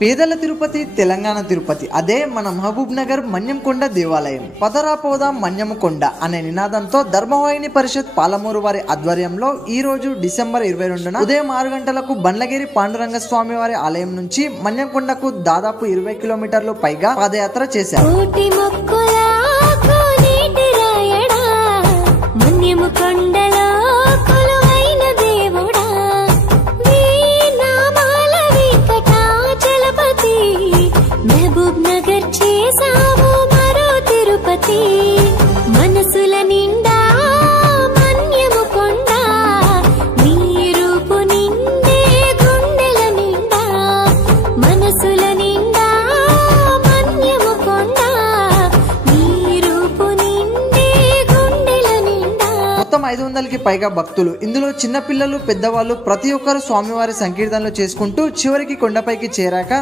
పేదల తిరుపతి తెలంగాణ తిరుపతి అదే మన మహబూబ్ నగర్ మన్యంకొండ దేవాలయం. పదరా పోదాం మన్యమకొండ అనే నినాదంతో ధర్మవాహిని పరిషత్ పాలమూరు వారి ఆధ్వర్యంలో ఈ రోజు డిసెంబర్ 22న ఉదయం 6 గంటలకు బండ్లగిరి పాండురంగ స్వామి వారి ఆలయం నుంచి మన్యంకొండకు దాదాపు 20 కిలోమీటర్లు పైగా పాదయాత్ర చేశారు. మహబూబ్ నగర్ చేసావు మరో తిరుపతి, మనసుల నిండా మన్యమకొండ, నీ రూపు నిండే గుండెల నిండా, మనసుల నిండా మన్యమకొండ, నీ రూపు నిండే గుండెల నిండా. మొత్తం 500కి పైగా భక్తులు, ఇందులో చిన్నపిల్లలు పెద్దవాళ్ళు ప్రతి ఒక్కరు స్వామివారి సంకీర్తనలు చేసుకుంటూ చివరికి కొండపైకి చేరాక